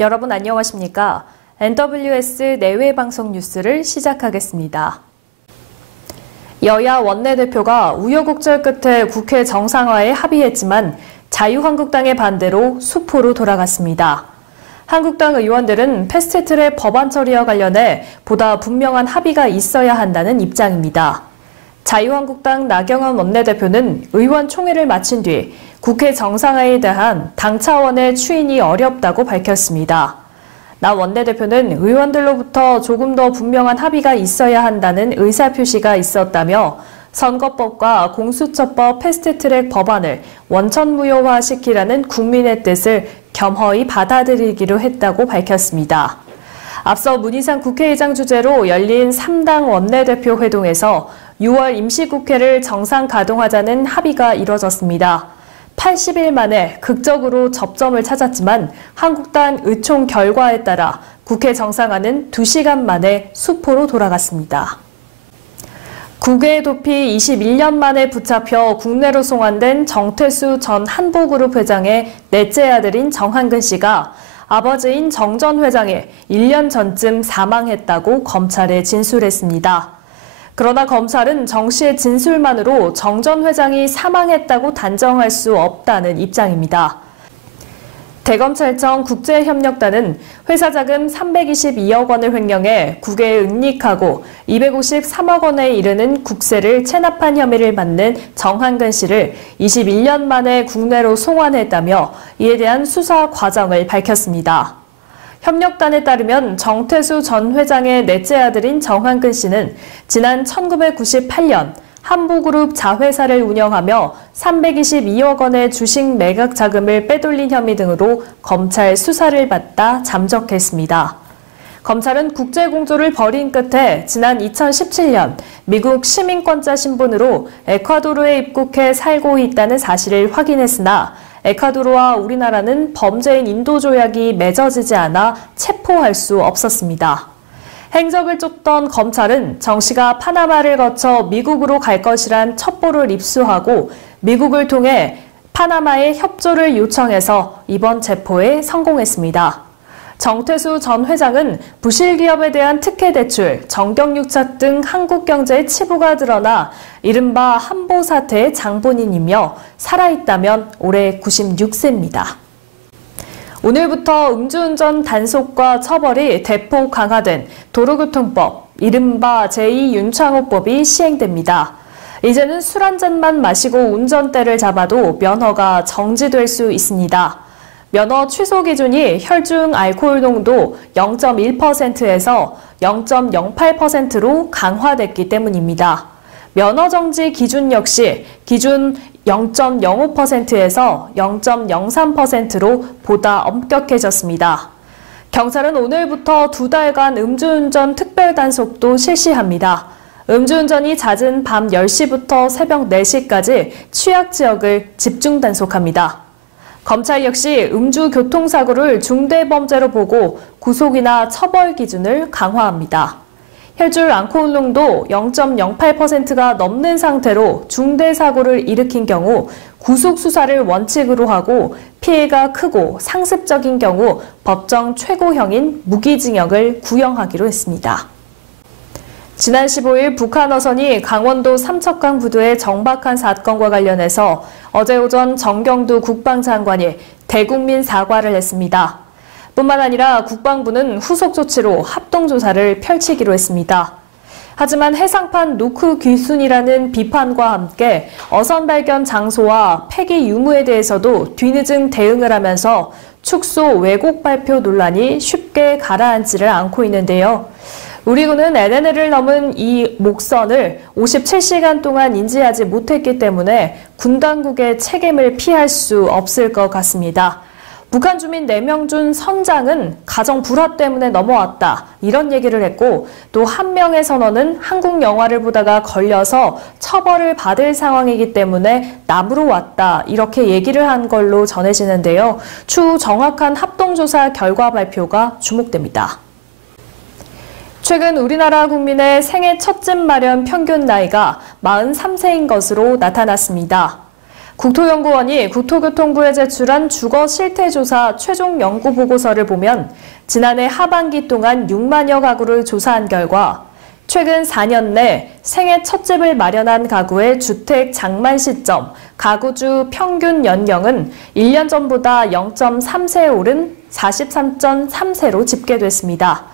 여러분 안녕하십니까? NWS 내외 방송 뉴스를 시작하겠습니다. 여야 원내대표가 우여곡절 끝에 국회 정상화에 합의했지만 자유한국당의 반대로 수포로 돌아갔습니다. 한국당 의원들은 패스트트랙 법안 처리와 관련해 보다 분명한 합의가 있어야 한다는 입장입니다. 자유한국당 나경원 원내대표는 의원총회를 마친 뒤 국회 정상화에 대한 당 차원의 추인이 어렵다고 밝혔습니다. 나 원내대표는 의원들로부터 조금 더 분명한 합의가 있어야 한다는 의사표시가 있었다며 선거법과 공수처법 패스트트랙 법안을 원천무효화시키라는 국민의 뜻을 겸허히 받아들이기로 했다고 밝혔습니다. 앞서 문희상 국회의장 주재로 열린 3당 원내대표 회동에서 6월 임시국회를 정상 가동하자는 합의가 이뤄졌습니다. 80일 만에 극적으로 접점을 찾았지만 한국당 의총 결과에 따라 국회 정상화는 2시간 만에 수포로 돌아갔습니다. 국외 도피 21년 만에 붙잡혀 국내로 송환된 정태수 전 한보그룹 회장의 넷째 아들인 정한근 씨가 아버지인 정 전 회장이 1년 전쯤 사망했다고 검찰에 진술했습니다. 그러나 검찰은 정 씨의 진술만으로 정 전 회장이 사망했다고 단정할 수 없다는 입장입니다. 대검찰청 국제협력단은 회사 자금 322억 원을 횡령해 국외에 은닉하고 253억 원에 이르는 국세를 체납한 혐의를 받는 정한근 씨를 21년 만에 국내로 송환했다며 이에 대한 수사 과정을 밝혔습니다. 협력단에 따르면 정태수 전 회장의 넷째 아들인 정한근 씨는 지난 1998년 한보그룹 자회사를 운영하며 322억 원의 주식 매각 자금을 빼돌린 혐의 등으로 검찰 수사를 받다 잠적했습니다. 검찰은 국제공조를 벌인 끝에 지난 2017년 미국 시민권자 신분으로 에콰도르에 입국해 살고 있다는 사실을 확인했으나 에콰도르와 우리나라는 범죄인 인도조약이 맺어지지 않아 체포할 수 없었습니다. 행적을 쫓던 검찰은 정 씨가 파나마를 거쳐 미국으로 갈 것이란 첩보를 입수하고 미국을 통해 파나마에 협조를 요청해서 이번 체포에 성공했습니다. 정태수 전 회장은 부실기업에 대한 특혜대출, 정경유착 등 한국 경제의 치부가 드러나 이른바 한보 사태의 장본인이며 살아있다면 올해 96세입니다. 오늘부터 음주운전 단속과 처벌이 대폭 강화된 도로교통법, 이른바 제2윤창호법이 시행됩니다. 이제는 술 한 잔만 마시고 운전대를 잡아도 면허가 정지될 수 있습니다. 면허 취소 기준이 혈중 알코올 농도 0.1%에서 0.08%로 강화됐기 때문입니다. 면허 정지 기준 역시 기준 0.05%에서 0.03%로 보다 엄격해졌습니다. 경찰은 오늘부터 2달간 음주운전 특별단속도 실시합니다. 음주운전이 잦은 밤 10시부터 새벽 4시까지 취약지역을 집중단속합니다. 검찰 역시 음주 교통사고를 중대범죄로 보고 구속이나 처벌 기준을 강화합니다. 혈중 알코올 농도 0.08%가 넘는 상태로 중대사고를 일으킨 경우 구속 수사를 원칙으로 하고 피해가 크고 상습적인 경우 법정 최고형인 무기징역을 구형하기로 했습니다. 지난 15일 북한 어선이 강원도 삼척강 부두에 정박한 사건과 관련해서 어제 오전 정경두 국방장관이 대국민 사과를 했습니다. 뿐만 아니라 국방부는 후속 조치로 합동조사를 펼치기로 했습니다. 하지만 해상판 노크 귀순이라는 비판과 함께 어선 발견 장소와 폐기 유무에 대해서도 뒤늦은 대응을 하면서 축소 왜곡 발표 논란이 쉽게 가라앉지를 않고 있는데요. 우리 군은 NNL을 넘은 이 목선을 57시간 동안 인지하지 못했기 때문에 군 당국의 책임을 피할 수 없을 것 같습니다. 북한 주민 4명 중 선장은 가정 불화 때문에 넘어왔다 이런 얘기를 했고 또 한 명의 선원은 한국 영화를 보다가 걸려서 처벌을 받을 상황이기 때문에 남으로 왔다 이렇게 얘기를 한 걸로 전해지는데요. 추후 정확한 합동조사 결과 발표가 주목됩니다. 최근 우리나라 국민의 생애 첫 집 마련 평균 나이가 43세인 것으로 나타났습니다. 국토연구원이 국토교통부에 제출한 주거 실태조사 최종 연구 보고서를 보면 지난해 하반기 동안 6만여 가구를 조사한 결과 최근 4년 내 생애 첫 집을 마련한 가구의 주택 장만 시점, 가구주 평균 연령은 1년 전보다 0.3세 오른 43.3세로 집계됐습니다.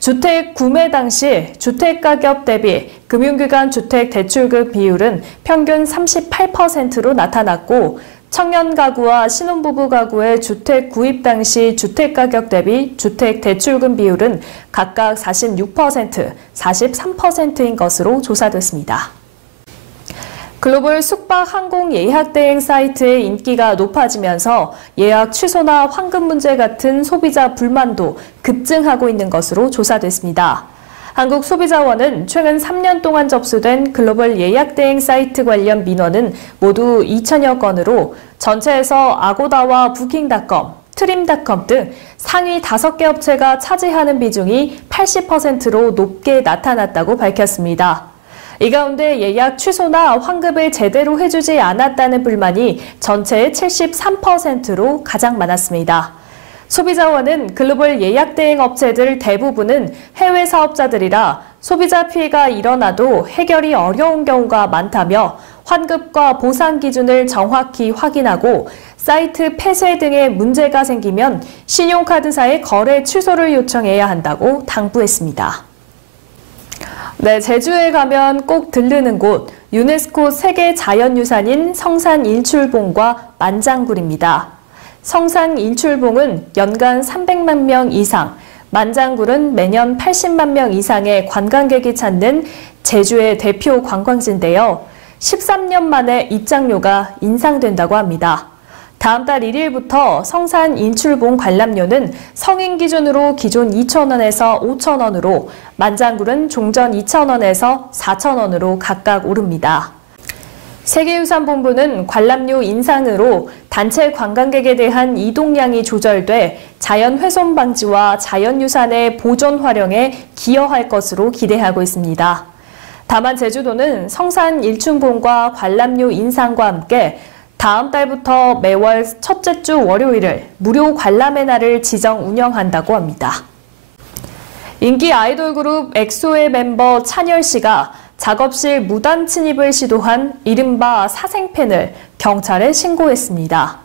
주택 구매 당시 주택가격 대비 금융기관 주택 대출금 비율은 평균 38%로 나타났고 청년 가구와 신혼부부 가구의 주택 구입 당시 주택가격 대비 주택 대출금 비율은 각각 46%, 43%인 것으로 조사됐습니다. 글로벌 숙박 항공 예약 대행 사이트의 인기가 높아지면서 예약 취소나 환급 문제 같은 소비자 불만도 급증하고 있는 것으로 조사됐습니다. 한국소비자원은 최근 3년 동안 접수된 글로벌 예약 대행 사이트 관련 민원은 모두 2천여 건으로 전체에서 아고다와 부킹닷컴, 트림닷컴 등 상위 5개 업체가 차지하는 비중이 80%로 높게 나타났다고 밝혔습니다. 이 가운데 예약 취소나 환급을 제대로 해주지 않았다는 불만이 전체의 73%로 가장 많았습니다. 소비자원은 글로벌 예약 대행 업체들 대부분은 해외 사업자들이라 소비자 피해가 일어나도 해결이 어려운 경우가 많다며 환급과 보상 기준을 정확히 확인하고 사이트 폐쇄 등의 문제가 생기면 신용카드사의 거래 취소를 요청해야 한다고 당부했습니다. 네, 제주에 가면 꼭 들르는 곳, 유네스코 세계 자연유산인 성산일출봉과 만장굴입니다. 성산일출봉은 연간 300만 명 이상, 만장굴은 매년 80만 명 이상의 관광객이 찾는 제주의 대표 관광지인데요. 13년 만에 입장료가 인상된다고 합니다. 다음 달 1일부터 성산일출봉 관람료는 성인 기준으로 기존 2,000원에서 5,000원으로, 만장굴은 종전 2,000원에서 4,000원으로 각각 오릅니다. 세계유산본부는 관람료 인상으로 단체 관광객에 대한 이동량이 조절돼 자연훼손 방지와 자연유산의 보존 활용에 기여할 것으로 기대하고 있습니다. 다만 제주도는 성산일출봉과 관람료 인상과 함께 다음 달부터 매월 첫째 주 월요일을 무료 관람의 날을 지정 운영한다고 합니다. 인기 아이돌 그룹 엑소의 멤버 찬열 씨가 작업실 무단 침입을 시도한 이른바 사생팬을 경찰에 신고했습니다.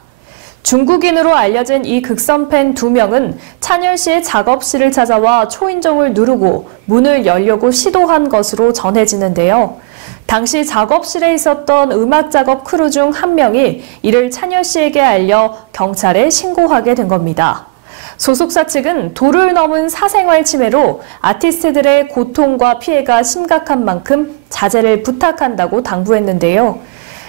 중국인으로 알려진 이 극성팬 2명은 찬열 씨의 작업실을 찾아와 초인종을 누르고 문을 열려고 시도한 것으로 전해지는데요. 당시 작업실에 있었던 음악 작업 크루 중 한 명이 이를 찬열 씨에게 알려 경찰에 신고하게 된 겁니다. 소속사 측은 도를 넘은 사생활 침해로 아티스트들의 고통과 피해가 심각한 만큼 자제를 부탁한다고 당부했는데요.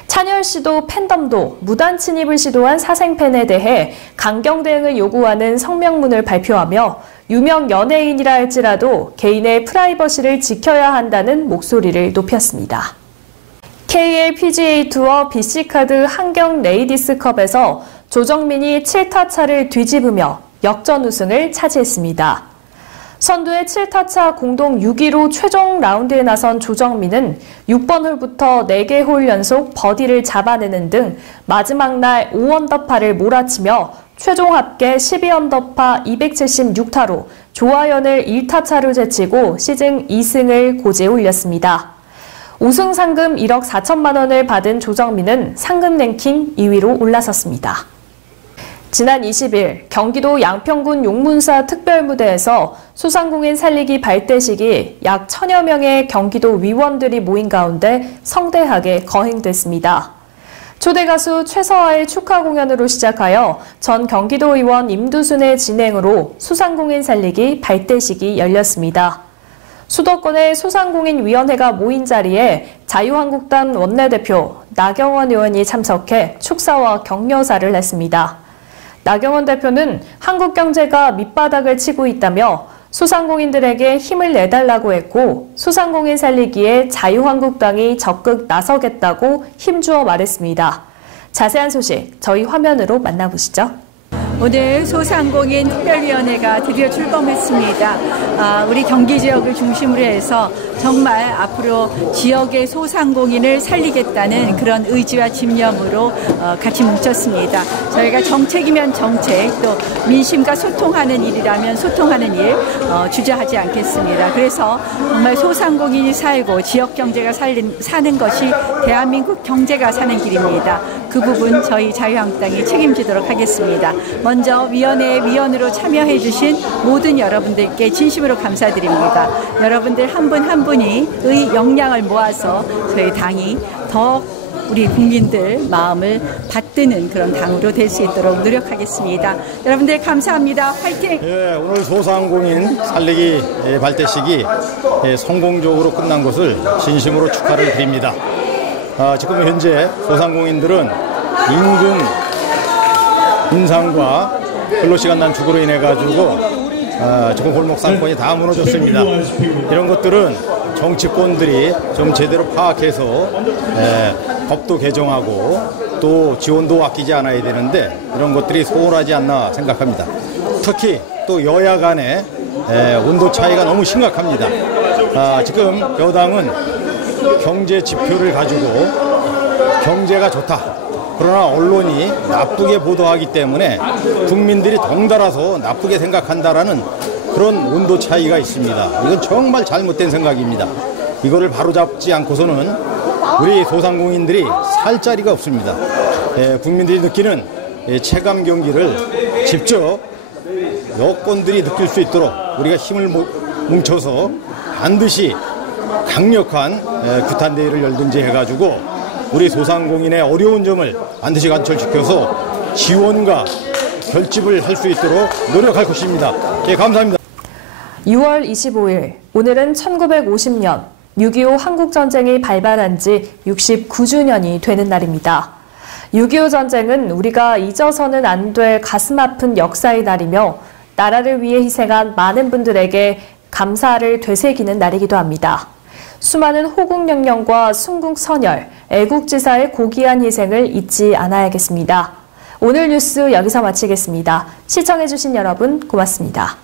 찬열 씨도 팬덤도 무단 침입을 시도한 사생팬에 대해 강경 대응을 요구하는 성명문을 발표하며 유명 연예인이라 할지라도 개인의 프라이버시를 지켜야 한다는 목소리를 높였습니다. KL PGA 투어 BC카드 한경 레이디스컵에서 조정민이 7타차를 뒤집으며 역전 우승을 차지했습니다. 선두의 7타차 공동 6위로 최종 라운드에 나선 조정민은 6번 홀부터 4개 홀 연속 버디를 잡아내는 등 마지막 날 5언더파를 몰아치며 최종 합계 12언더파 276타로 조하연을 1타차로 제치고 시즌 2승을 고지에 올렸습니다. 우승 상금 1억 4천만 원을 받은 조정민은 상금 랭킹 2위로 올라섰습니다. 지난 20일 경기도 양평군 용문사 특별무대에서 소상공인 살리기 발대식이 약 1,000여 명의 경기도 위원들이 모인 가운데 성대하게 거행됐습니다. 초대 가수 최서아의 축하 공연으로 시작하여 전 경기도 의원 임두순의 진행으로 소상공인 살리기 발대식이 열렸습니다. 수도권의 소상공인위원회가 모인 자리에 자유한국당 원내대표 나경원 의원이 참석해 축사와 격려사를 했습니다. 나경원 대표는 한국 경제가 밑바닥을 치고 있다며 소상공인들에게 힘을 내달라고 했고 소상공인 살리기에 자유한국당이 적극 나서겠다고 힘주어 말했습니다. 자세한 소식 저희 화면으로 만나보시죠. 오늘 소상공인 특별위원회가 드디어 출범했습니다. 우리 경기 지역을 중심으로 해서 정말 앞으로 지역의 소상공인을 살리겠다는 그런 의지와 집념으로 같이 뭉쳤습니다. 저희가 정책이면 정책, 또 민심과 소통하는 일이라면 소통하는 일 주저하지 않겠습니다. 그래서 정말 소상공인이 살고 지역 경제가 사는 것이 대한민국 경제가 사는 길입니다. 그 부분 저희 자유한국당이 책임지도록 하겠습니다. 먼저 위원회의 위원으로 참여해 주신 모든 여러분들께 진심으로 감사드립니다. 여러분들 한 분 한 분이 의 역량을 모아서 저희 당이 더 우리 국민들 마음을 받드는 그런 당으로 될 수 있도록 노력하겠습니다. 여러분들 감사합니다. 화이팅! 예, 오늘 소상공인 살리기 발대식이 성공적으로 끝난 것을 진심으로 축하를 드립니다. 지금 현재 소상공인들은 임금 인상과 근로시간 단축으로 인해 가지고 지금 골목 상권이 다 무너졌습니다. 이런 것들은 정치권들이 좀 제대로 파악해서 법도 개정하고 또 지원도 아끼지 않아야 되는데 이런 것들이 소홀하지 않나 생각합니다. 특히 또 여야 간의 온도 차이가 너무 심각합니다. 지금 여당은 경제 지표를 가지고 경제가 좋다. 그러나 언론이 나쁘게 보도하기 때문에 국민들이 덩달아서 나쁘게 생각한다라는 그런 온도 차이가 있습니다. 이건 정말 잘못된 생각입니다. 이거를 바로잡지 않고서는 우리 소상공인들이 살 자리가 없습니다. 국민들이 느끼는 체감 경기를 직접 여권들이 느낄 수 있도록 우리가 힘을 뭉쳐서 반드시 강력한 규탄대회를 열든지 해가지고 우리 소상공인의 어려운 점을 반드시 관철시켜서 지원과 결집을 할 수 있도록 노력할 것입니다. 예, 감사합니다. 6월 25일, 오늘은 1950년 6.25 한국전쟁이 발발한 지 69주년이 되는 날입니다. 6.25 전쟁은 우리가 잊어서는 안 될 가슴 아픈 역사의 날이며 나라를 위해 희생한 많은 분들에게 감사를 되새기는 날이기도 합니다. 수많은 호국영령과 순국선열, 애국지사의 고귀한 희생을 잊지 않아야겠습니다. 오늘 뉴스 여기서 마치겠습니다. 시청해주신 여러분 고맙습니다.